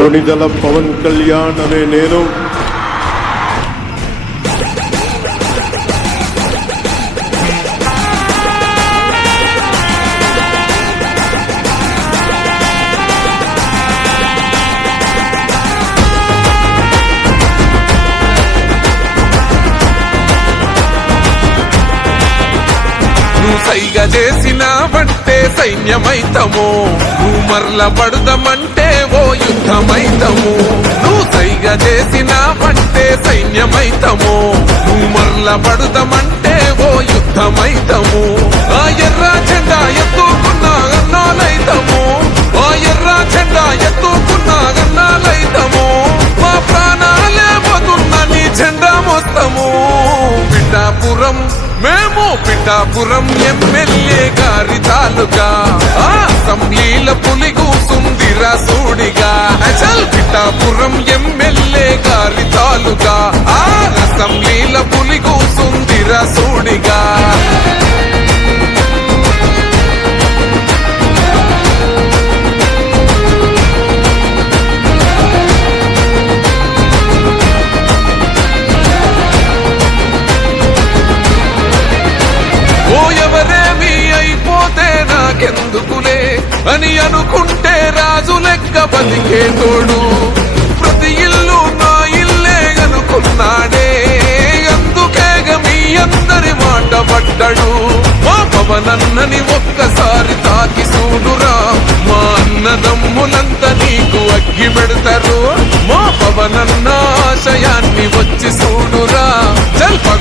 కొణిదల పవన్ కళ్యాణ్ అనే నేను. నువ్వు సైగ చేసినావంటే సైన్యమైతము. నువ్వు మరల పడదమంటే ఓ యుద్ధమైతము. నువ్వు సైగ చేసినావంటే సైన్యమైతము. నువ్వు మరల పడుతామంటే ఓ యుద్ధమైతము. ఆ ఎర్ర జెండా ఎత్తుకున్నా అన్నాలైతము. ఆ ఎర్ర జెండా ఎత్తుకున్నా అన్నాలైతము. మా ప్రాణాలే పోతున్న నీ జెండా మొత్తము పిఠాపురం మేము పిఠాపురం ఎమ్మెల్యే గారి తాలూకా. ఆ అసెంబ్లీల పులి గారి ఆ రసం అసెంబ్లీల పులి కూసుందిరా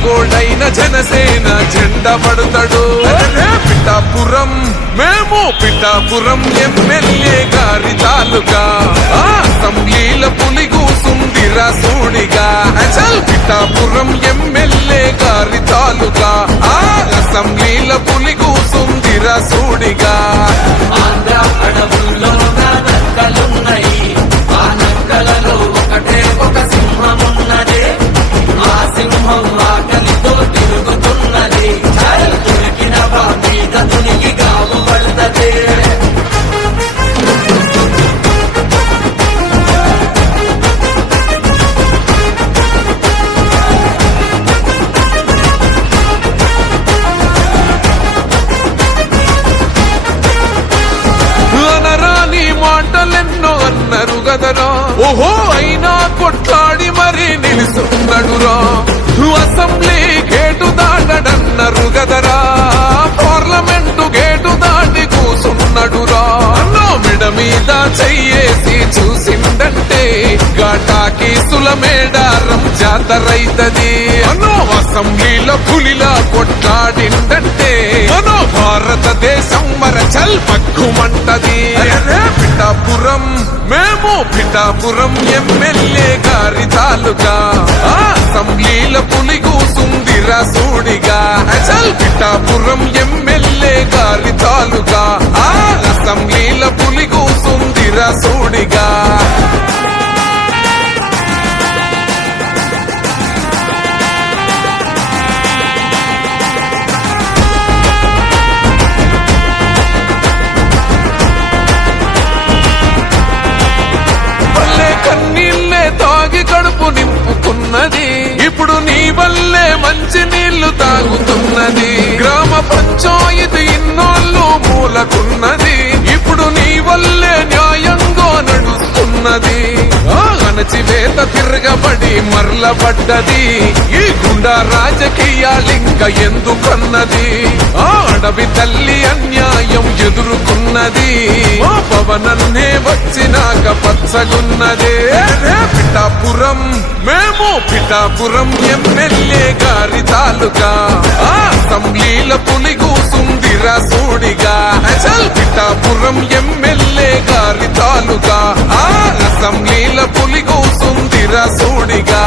బోల్డైన జనసేన జెండా పడతాడు. పిఠాపురం మేము పిఠాపురం ఎమ్మెల్యే గారి తాలూకా. అసెంబ్లీల పులి కూసుందిరా సూడిగా అచల్ పిఠాపురం ఎమ్మెల్యే గారి తాలూకా. ఆ అసెంబ్లీల పులి కూసుందిరా సూడిగా ఆంధ్ర అడవుల్లో కదరా గదరా ఓహో అయినా కొట్లాడి మరి నిలుస్తున్నాడురా అసెంబ్లీ గేటు దాటడన్నరు గదరా. పార్లమెంటు గేటు మీద చెయ్యేసి చూసిందంటే ఘాటాకి సులమేడారం జాతరైతది. అనో అసెంబ్లీలో పులిలా కొట్లాడిందంటే మనో భారతదేశం మర చల్ పక్కుమంటది అరే పిఠాపురం మేము పిఠాపురం ఎమ్మెల్యే గారి తాలూకా. ఆ అసెంబ్లీల పులి కూసుందిరా సూడిగా. అచల్ పిఠాపురం ఎమ్మెల్యే గారి తాలూకా. సూడిగా. కన్నీళ్ళే తాగి కడుపు నింపుకున్నది. ఇప్పుడు నీ వల్లే మంచి నీళ్ళు తాగుతున్నది. గ్రామ పంచాయతీ ఇన్నోళ్ళు మూలకున్నది. తిరగబడి మరలబడ్డది ఈ గుండా రాజకీయాలింక ఎందుకన్నది? ఆ అడవి తల్లి అన్యాయం ఎదుర్కొన్నది. ఆ పవనన్నే వచ్చినాక పచ్చగున్నదే. పిఠాపురం మేము పిఠాపురం ఎమ్మెల్యే గారి తాలూకా. ఆ అసెంబ్లీల పులిగూసు కూసుందిరా సూడిగా పిఠాపురం ఎమ్మెల్యే గారి తాలుగా ఆ అసెంబ్లీల పులి కూసుందిరా సూడిగా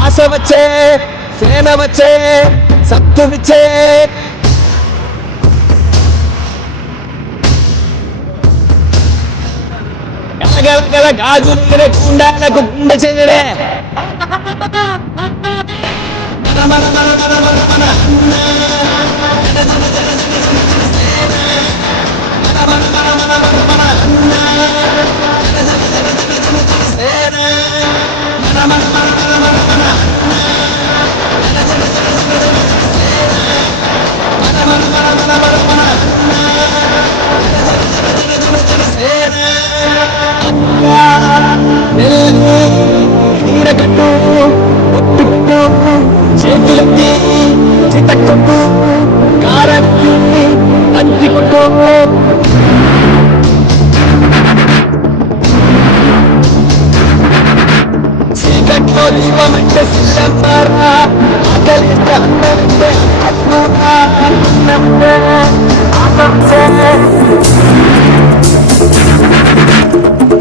ఆశ వచ్చే சேனை வச்சேன் சத்து வச்சேன் கலகல காஜு குண்டால குண்ட செஞ்சடே மன மன மன மன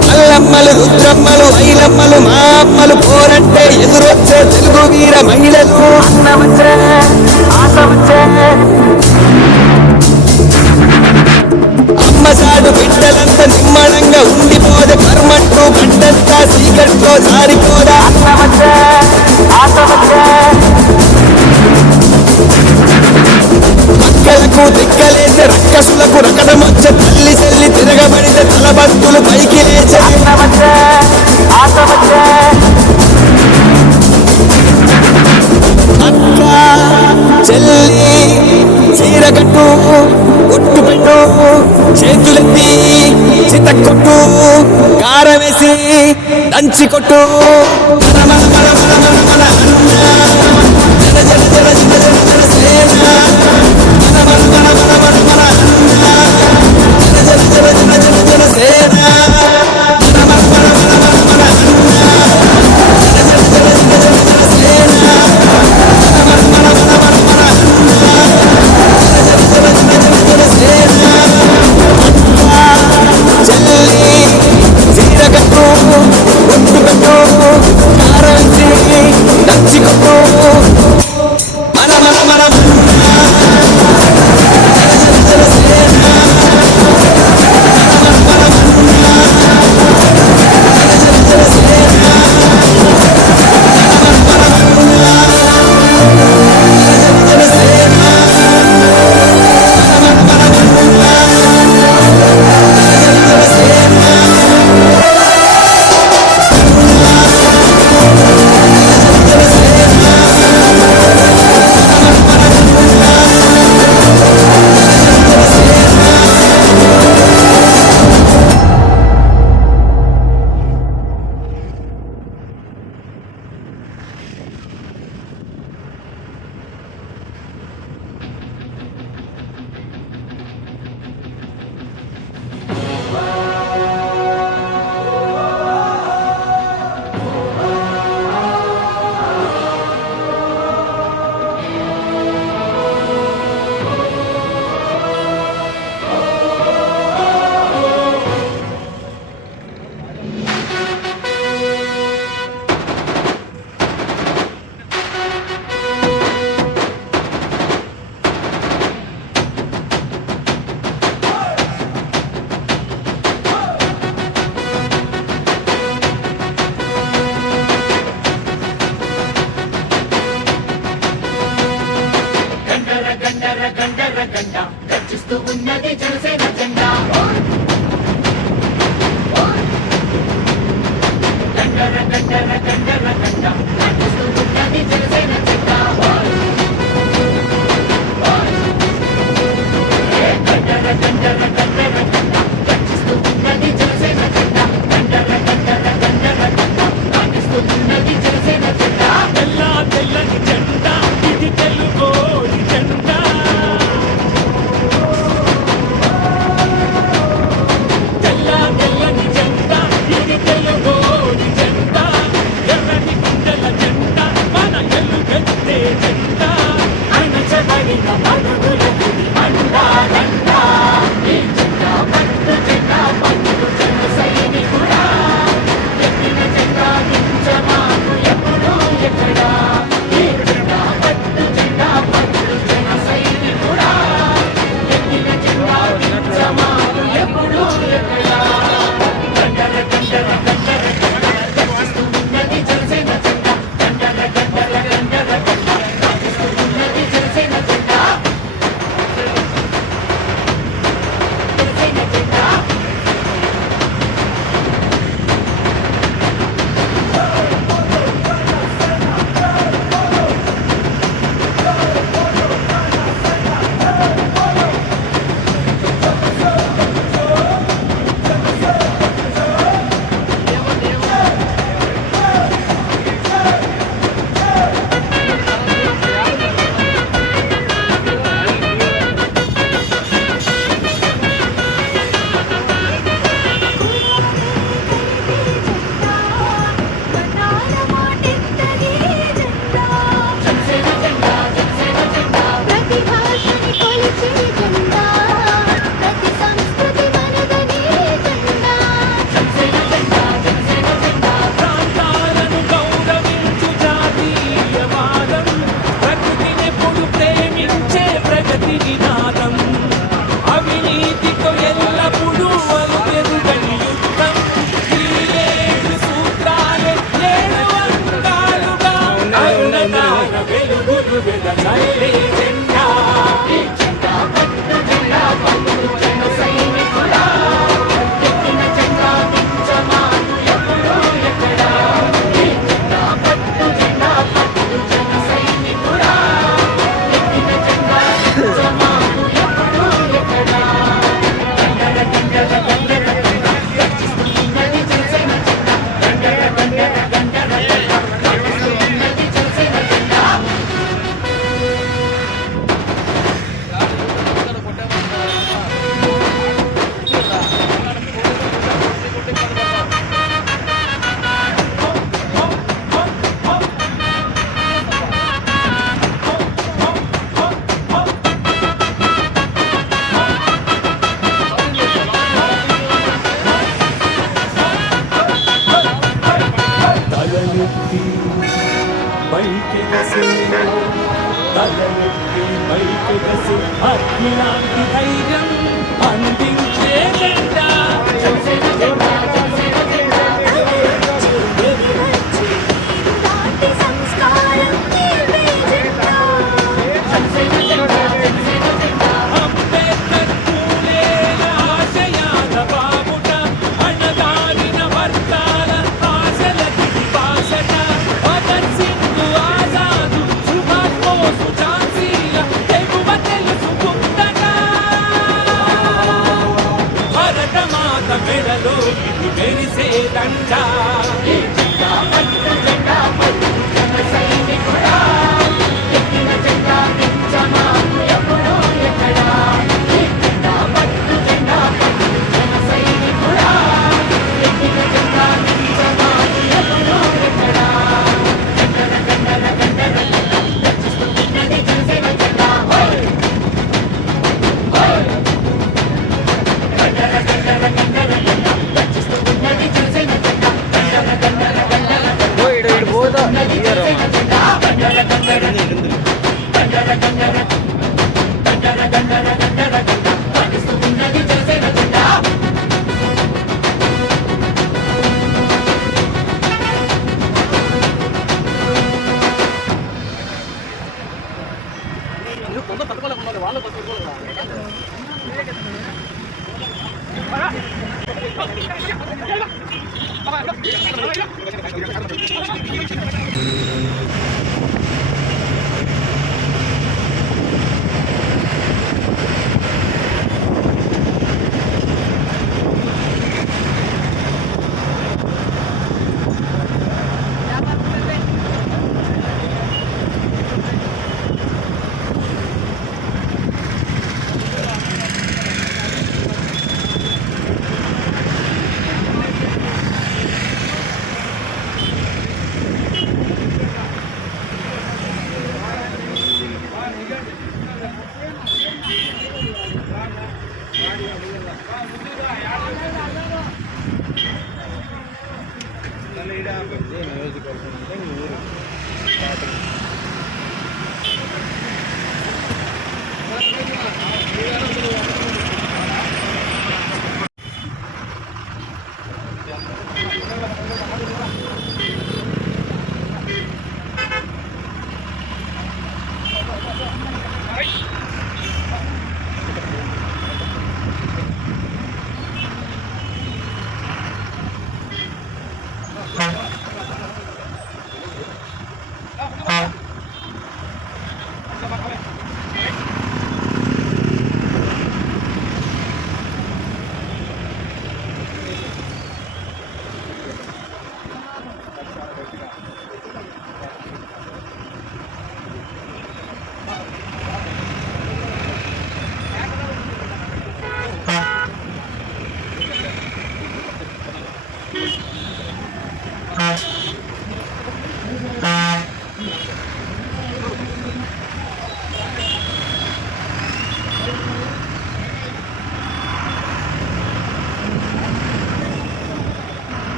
మల్లమ్మలు రుద్రమ్మలు మైలమ్మలు మా అమ్మలు పోరంటే ఎదురొచ్చే తెలుగు వీర మహిళలు. అన్నవచ్చే ఆశవచ్చే అమ్మ సాడు బిడ్డలంతా నిమ్మడంగా ఉండిపోదే కర్మట్టు గడ్డంతా సీకట్లో జారిపోదా? అన్నవచ్చే ఆశవచ్చే దిక్కలకు దిక్కలేసే రక్కసులకు రకద మధ్య తల్లి చెల్లి తిరగబడితే తలబంతులు పైకి లేచే. అక్క చెల్లి చీరగట్టు కొట్టు పెట్టు చేతులెత్తి చిత కొట్టు కారం వేసి దంచి కొట్టు. మన మన మన మన మన మన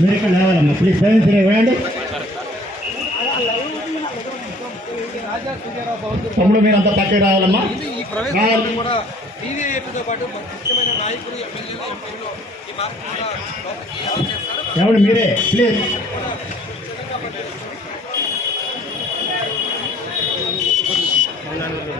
మీరు ఇక్కడ లేవాలమ్మా ప్లీజ్ సైలెన్స్ ఇవ్వండి తమ్ముడు మీరు అంతా పక్కకి రావాలమ్మా. రావాలి. ఎవరు? మీరే. ప్లీజ్ వెళ్ళిపోవాలి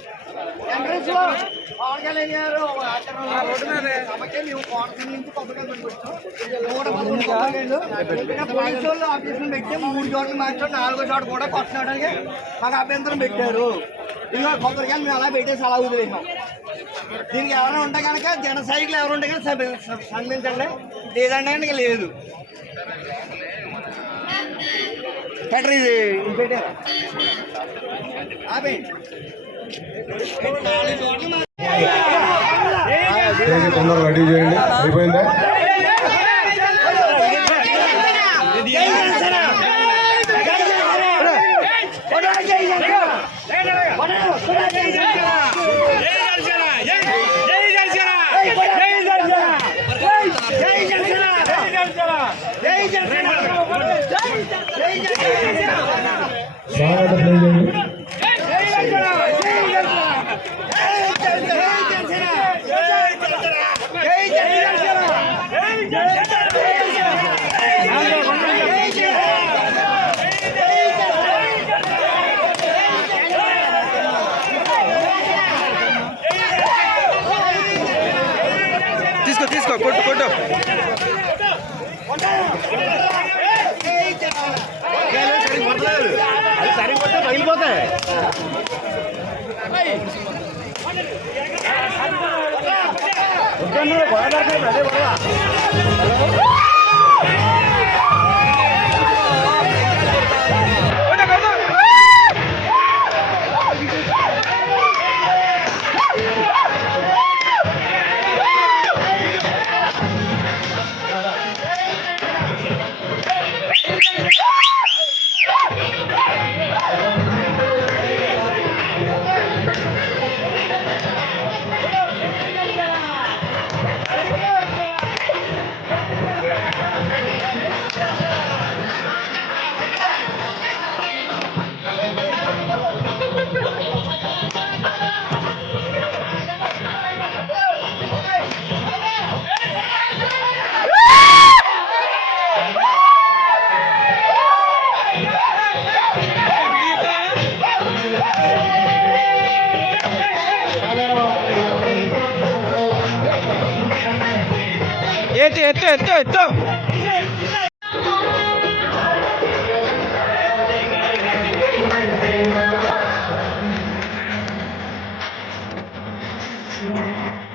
ఎక్కడ పార్క్ చేసావు వెహికల్ పంపించేది తీసేయి వదిలిపెట్టు. సహకరిస్తా వెహికల్స్ పోలీసు ఆఫీసులు పెట్టి మూడు చోట్ల మార్చాడు నాలుగో చోట కూడా కొట్టడానికి మాకు అభ్యంతరం పెట్టారు ఇంకా కొబ్బరికాయలు మేము అలా పెట్టేసి అలా వదిలేసాం దీనికి ఎవరైనా ఉంటే కనుక జన సైకిల్ ఎవరు ఉంటే కనుక స్పందించండి లేదంటే కనుక లేదు పెట్టరు ఇది ఇది పెట్టారు ఆపేయండి తొందర రెడీ చేయండి అయిపోయిందా స్వాగత உட்காந்து então, então. Yeah.